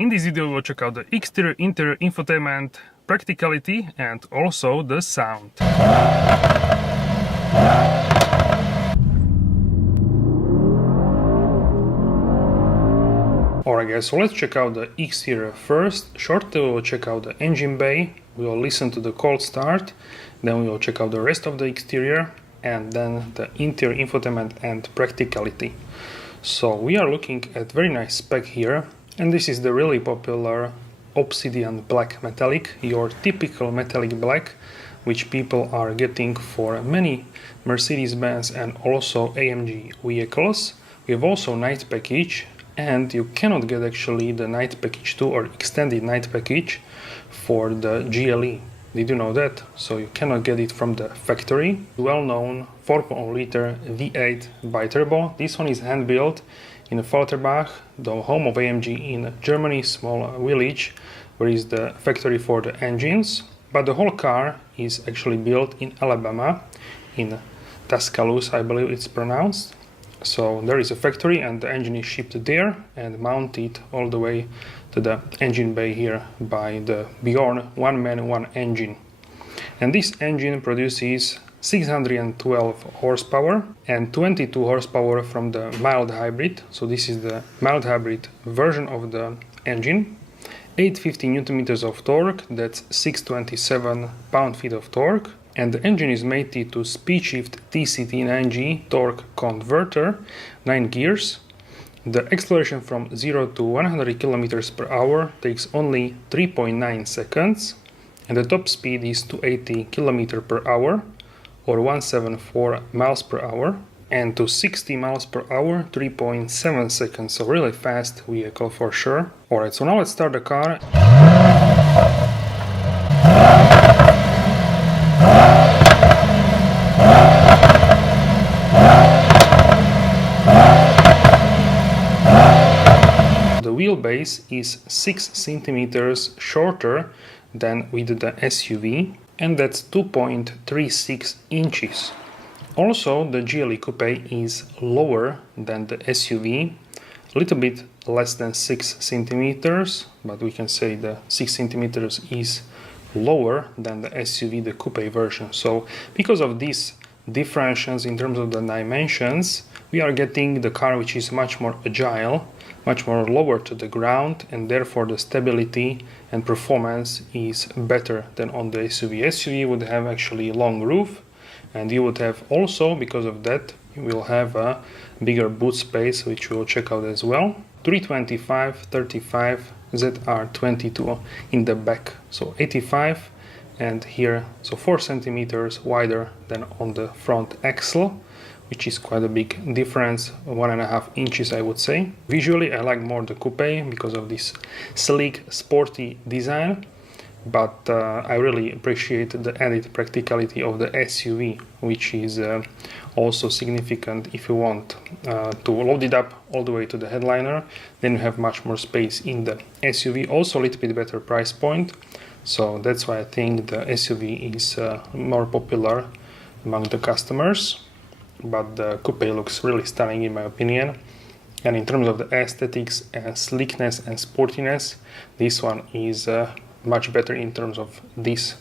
In this video we'll check out the exterior, interior, infotainment, practicality and also the sound. Alright guys, so let's check out the exterior first. Shortly we'll check out the engine bay, we will listen to the cold start, then we will check out the rest of the exterior and then the interior, infotainment and practicality. So we are looking at very nice spec here. And this is the really popular obsidian black metallic, your typical metallic black, which people are getting for many Mercedes-Benz and also AMG vehicles. We have also night package, and you cannot get actually the night package 2 or extended night package for the GLE. Did you know that? So you cannot get it from the factory. Well-known 4.0 liter V8 biturbo. This one is hand-built in Falterbach, the home of AMG in Germany, small village, where is the factory for the engines. But the whole car is actually built in Alabama, in Tuscaloosa, I believe it's pronounced. So there is a factory and the engine is shipped there and mounted all the way to the engine bay here by the Bjorn one man, one engine. And this engine produces 612 horsepower and 22 horsepower from the mild hybrid. So this is the mild hybrid version of the engine. 850 newton meters of torque, that's 627 pound-feet of torque. And the engine is mated to speed shift TCT9G torque converter, 9 gears. The acceleration from 0 to 100 kilometers per hour takes only 3.9 seconds. And the top speed is 280 kilometers per hour. Or 174 miles per hour, and to 60 miles per hour 3.7 seconds, so really fast vehicle for sure. Alright, so now let's start the car. The wheelbase is 6 centimeters shorter than with the SUV, and that's 2.36 inches. Also, the GLE Coupe is lower than the SUV, a little bit less than 6 centimeters, but we can say the 6 centimeters is lower than the SUV, the Coupe version. So, because of these differences in terms of the dimensions, we are getting the car which is much more agile, much more lower to the ground, and therefore the stability and performance is better than on the SUV. SUV would have actually long roof, and you would have also, because of that, you will have a bigger boot space, which we'll check out as well. 325, 35, ZR22 in the back, so 85, and here, so 4 centimeters wider than on the front axle, which is quite a big difference, 1.5 inches I would say. Visually I like more the coupe because of this sleek, sporty design, but I really appreciate the added practicality of the SUV, which is also significant if you want to load it up all the way to the headliner. Then you have much more space in the SUV, also a little bit better price point, so that's why I think the SUV is more popular among the customers. But the coupe looks really stunning in my opinion, and in terms of the aesthetics and sleekness and sportiness, this one is much better in terms of these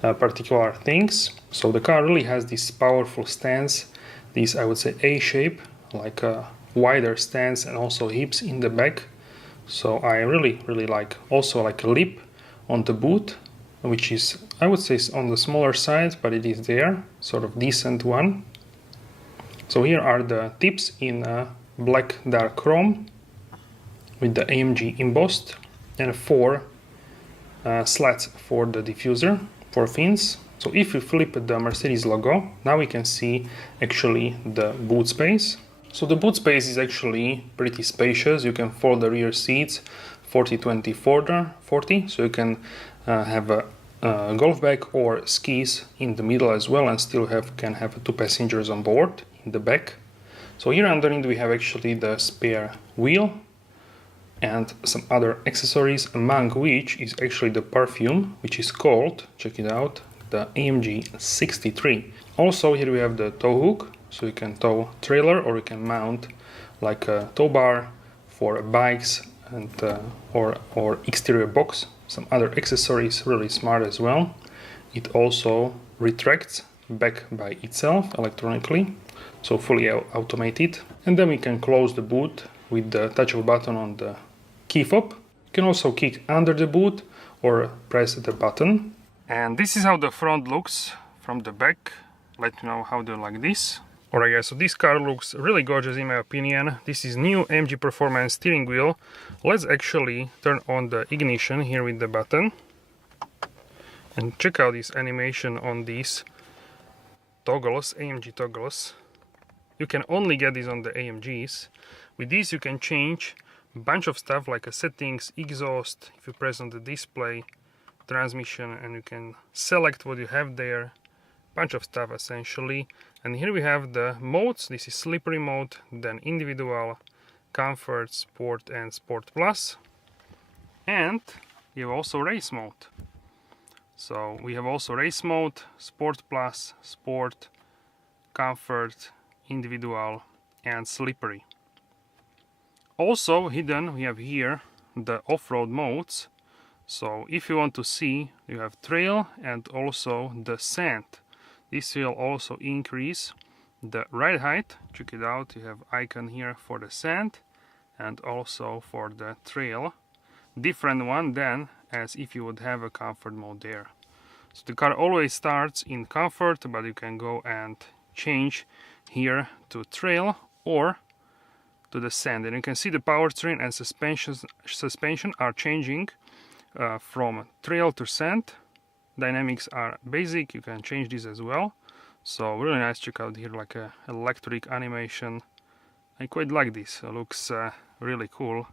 particular things. So the car really has this powerful stance, this I would say A shape, like a wider stance and also hips in the back. So I really like, also like a lip on the boot, which is I would say on the smaller side, but it is there, sort of decent one. So here are the tips in black dark chrome with the AMG embossed, and 4 slats for the diffuser, 4 fins. So if we flip the Mercedes logo, now we can see actually the boot space. So the boot space is actually pretty spacious. You can fold the rear seats 40-20-40, so you can have a golf bag or skis in the middle as well, and still can have 2 passengers on board in the back. So here underneath we have actually the spare wheel and some other accessories, among which is actually the perfume, which is called, check it out, the AMG 63. Also here we have the tow hook, so you can tow trailer or you can mount like a tow bar for bikes, and or exterior box. Some other accessories, really smart as well. It also retracts back by itself electronically, so fully automated. And then we can close the boot with the touch of a button on the key fob. You can also kick under the boot or press the button. And this is how the front looks from the back. Let me know how they like this. Alright guys, so this car looks really gorgeous in my opinion. This is new AMG Performance steering wheel. Let's actually turn on the ignition here with the button. And check out this animation on these toggles, AMG toggles. You can only get these on the AMGs. With these you can change a bunch of stuff like settings, exhaust, if you press on the display, transmission, and you can select what you have there. Bunch of stuff essentially. And here we have the modes. This is slippery mode, then individual, comfort, sport, and sport plus. And you have also race mode. So we have also race mode, sport plus, sport, comfort, individual, and slippery. Also hidden we have here the off-road modes. So if you want to see, you have trail and also the sand. This will also increase the ride height. Check it out, you have icon here for the sand and also for the trail. Different one than as if you would have a comfort mode there. So the car always starts in comfort, but you can go and change here to trail or to the sand. And you can see the powertrain and suspension are changing from trail to sand. Dynamics are basic, you can change this as well. So really nice. Check out here like a electric animation. I quite like this. It looks really cool.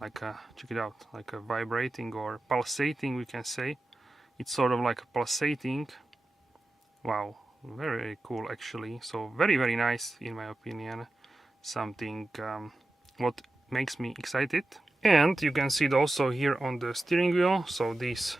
Like check it out, like a vibrating or pulsating, we can say. It's sort of like pulsating. Wow, very cool actually. So very nice in my opinion. Something what makes me excited. And you can see it also here on the steering wheel. So this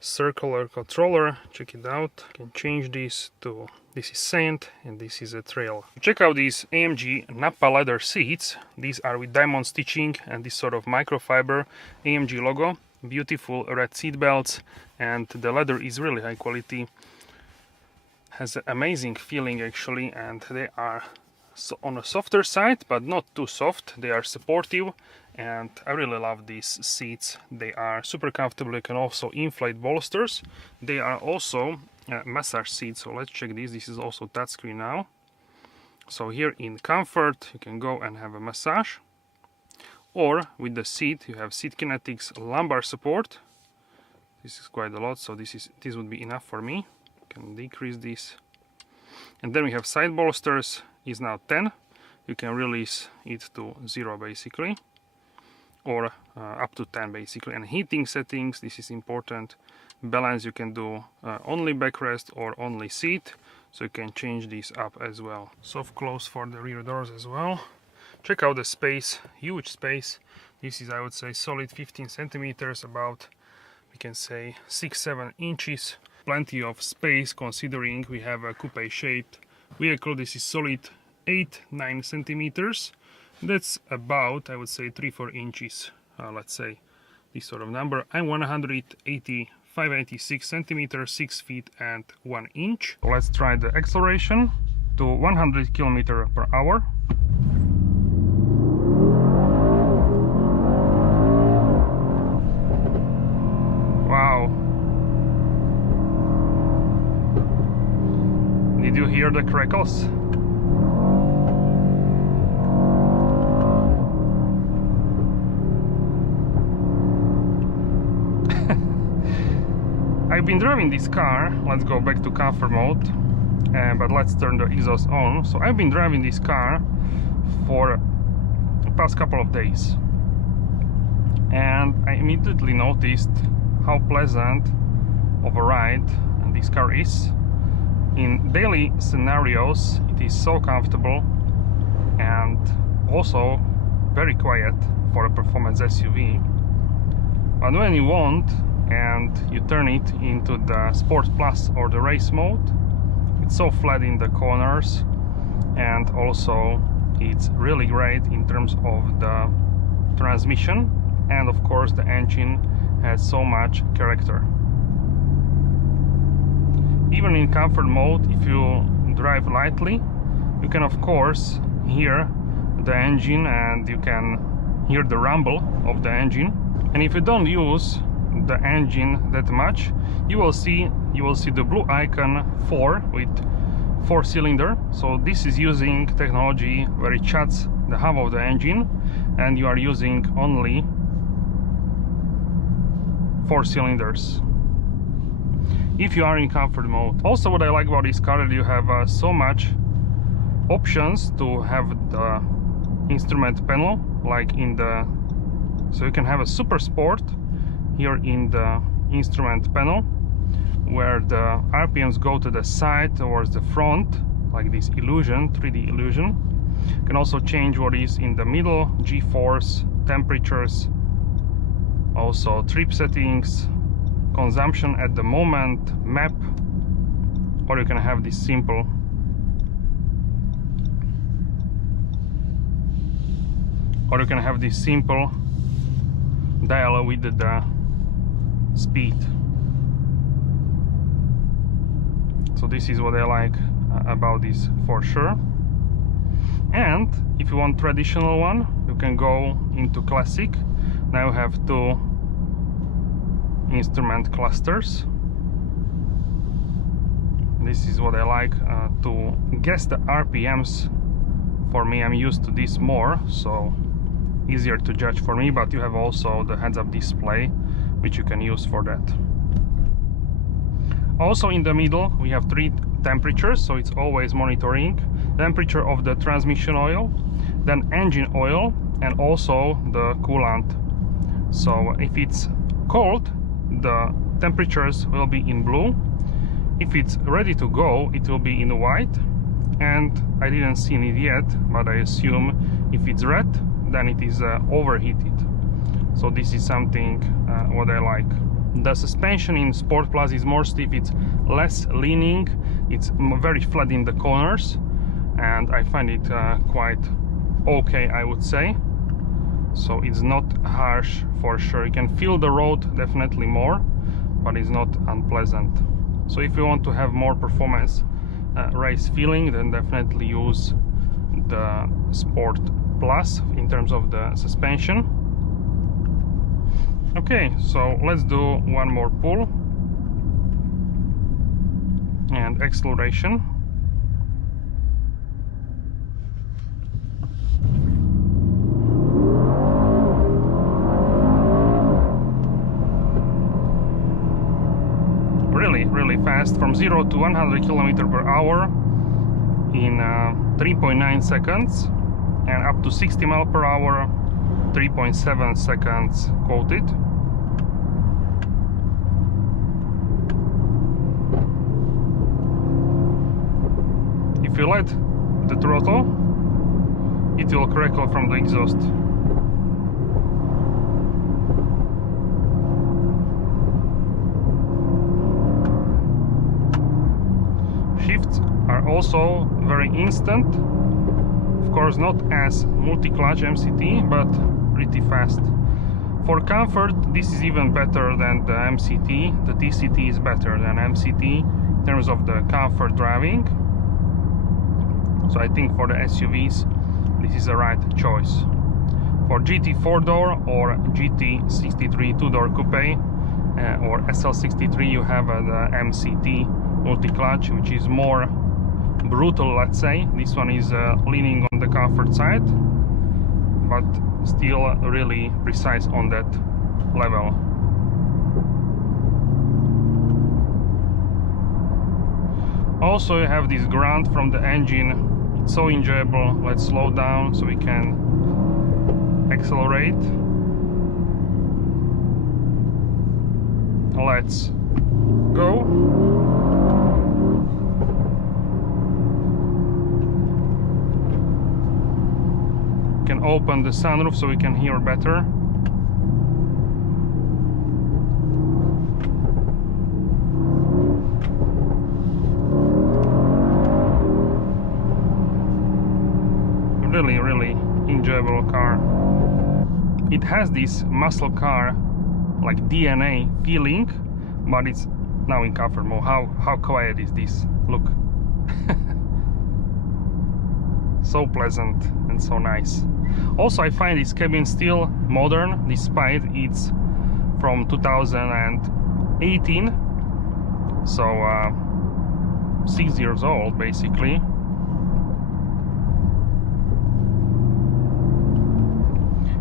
circular controller, check it out. You can change this to, this is sand and this is a trail. Check out these AMG Nappa leather seats. These are with diamond stitching and this sort of microfiber AMG logo. Beautiful red seat belts, and the leather is really high quality. Has an amazing feeling actually, and they are on a softer side but not too soft. They are supportive, and I really love these seats. They are super comfortable. You can also inflate bolsters. They are also massage seats, so let's check this. This is also touchscreen now. So here in comfort you can go and have a massage, or with the seat you have seat kinetics, lumbar support. This is quite a lot, so this would be enough for me. You can decrease this. And then we have side bolsters, is now 10. You can release it to 0 basically, or up to 10 basically. And heating settings, this is important. Balance, you can do only backrest or only seat, so you can change this up as well. Soft close for the rear doors as well. Check out the space, huge space. This is, I would say, solid 15 centimeters, about, we can say 6-7 inches. Plenty of space considering we have a coupe shaped vehicle. This is solid 8-9 centimeters. That's about, I would say, 3-4 inches. Let's say this sort of number. I'm 185-86 centimeters, 6 feet and 1 inch. Let's try the acceleration to 100 km per hour. Wow. Did you hear the crackles? I've been driving this car. Let's go back to comfort mode, but let's turn the exhaust on. So I've been driving this car for the past couple of days, and I immediately noticed how pleasant of a ride this car is. In daily scenarios it is so comfortable and also very quiet for a performance SUV, but when you want and you turn it into the Sport Plus or the race mode, it's so flat in the corners, and also it's really great in terms of the transmission, and of course the engine has so much character. Even in comfort mode, if you drive lightly, you can of course hear the engine and you can hear the rumble of the engine. And if you don't use the engine that much, you will see the blue icon 4 with 4-cylinder. So this is using technology where it shuts the hub of the engine and you are using only 4 cylinders if you are in comfort mode. Also, what I like about this car is you have so much options to have the instrument panel, like in the, so you can have a super sport here in the instrument panel where the RPMs go to the side towards the front, like this illusion, 3D illusion. You can also change what is in the middle, G-force, temperatures, also trip settings, consumption at the moment, map, or you can have this simple dial with the speed. So this is what I like about this for sure. And if you want traditional one, you can go into classic. Now you have 2 instrument clusters. This is what I like to guess the RPMs. For me, I'm used to this more, so easier to judge for me, but you have also the heads-up display which you can use for that. Also in the middle we have 3 temperatures, so it's always monitoring temperature of the transmission oil, then engine oil, and also the coolant. So if it's cold, the temperatures will be in blue. If it's ready to go, it will be in white, and I didn't see it yet, but I assume if it's red, then it is overheated. So this is something what I like. The suspension in Sport Plus is more stiff, it's less leaning, it's very flat in the corners, and I find it quite okay, I would say. So it's not harsh for sure. You can feel the road definitely more, but it's not unpleasant. So if you want to have more performance race feeling, then definitely use the Sport Plus in terms of the suspension. Okay, so let's do one more pull and acceleration. Really fast, from 0 to 100 km/h in 3.9 seconds, and up to 60 mph 3.7 seconds quoted. If you let the throttle, it will crackle from the exhaust. Shifts are also very instant. Of course, not as multi-clutch MCT, but pretty fast. For comfort, this is even better than the MCT. The TCT is better than MCT in terms of the comfort driving. So I think for the SUVs, this is the right choice. For GT 4-door or GT63 2-door coupe or SL63, you have the MCT multi-clutch, which is more brutal, let's say. This one is leaning on the comfort side, but still really precise on that level. Also, you have this grunt from the engine. It's so enjoyable. Let's slow down so we can accelerate. Let's go. Can open the sunroof so we can hear better. Really enjoyable car. it has this muscle car like DNA feeling, but it's now in comfort mode. How quiet is this? Look. So pleasant and so nice. Also, I find this cabin still modern despite it's from 2018, so 6 years old basically.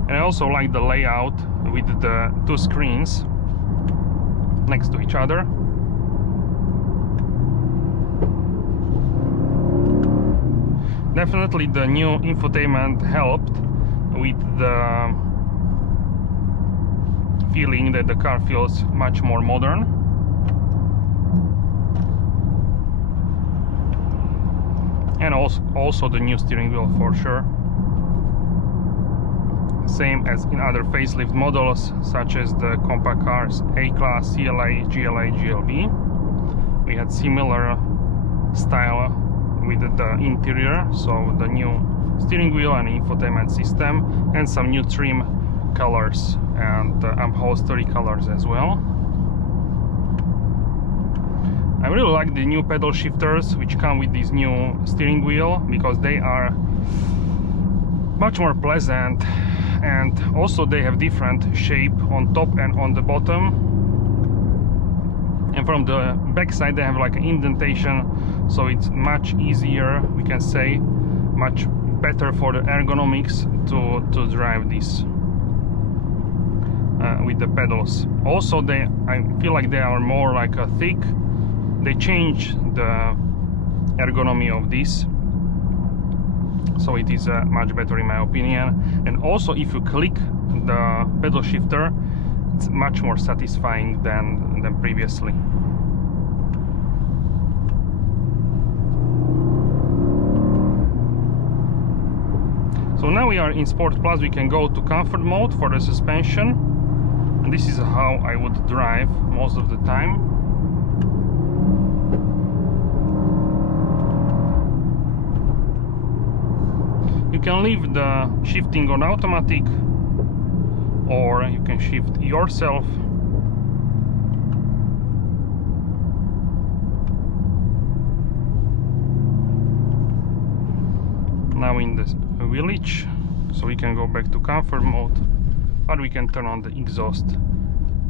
And I also like the layout with the two screens next to each other. Definitely the new infotainment helped with the feeling that the car feels much more modern. And also the new steering wheel for sure. Same as in other facelift models such as the compact cars A-Class, CLA, GLA, GLB. We had similar style with the interior, so the new steering wheel and infotainment system, and some new trim colors and upholstery colors as well. I really like the new pedal shifters which come with this new steering wheel, because they are much more pleasant, and also they have different shape on top and on the bottom. And from the back side they have like an indentation, so it's much easier, we can say, much better for the ergonomics to drive this with the pedals. Also I feel like they are more like a thick. They change the ergonomy of this, so it is much better in my opinion. And also if you click the pedal shifter, it's much more satisfying than previously. So now we are in Sport Plus. We can go to comfort mode for the suspension, and this is how I would drive most of the time. You can leave the shifting on automatic, or you can shift yourself. Now in the village, so we can go back to comfort mode, but we can turn on the exhaust.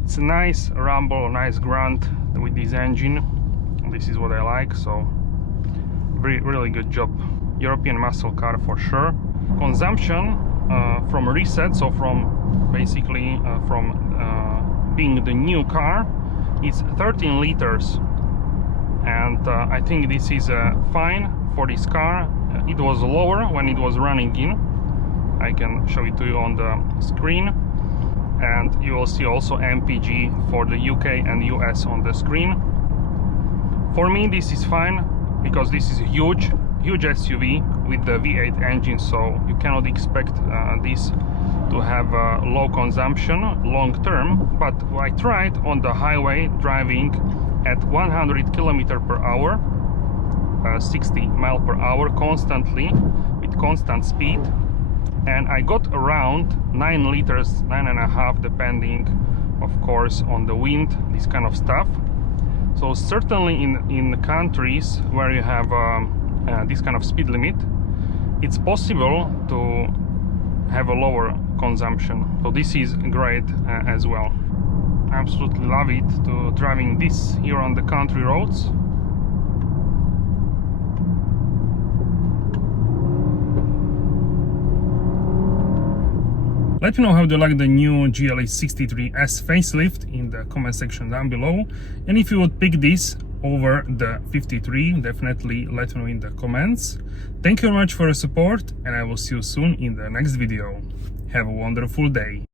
It's a nice rumble, nice grunt with this engine. This is what I like, so really good job. European muscle car for sure. Consumption from reset, so from basically from being the new car, it's 13 liters, and I think this is fine for this car. It was lower when it was running in. I can show it to you on the screen, and you will see also MPG for the UK and US on the screen. For me this is fine, because this is a huge SUV with the V8 engine, so you cannot expect this to have low consumption long term. But I tried on the highway driving at 100 km/h, 60 miles per hour constantly with constant speed, and I got around 9 liters, 9.5, depending of course on the wind, this kind of stuff. So certainly in the countries where you have this kind of speed limit, it's possible to have a lower consumption, so this is great as well. I absolutely love it to driving this here on the country roads. Let me know how you like the new GLE63 S facelift in the comment section down below, and if you would pick this over the 53, definitely let me know in the comments. Thank you very much for your support, and I will see you soon in the next video. Have a wonderful day.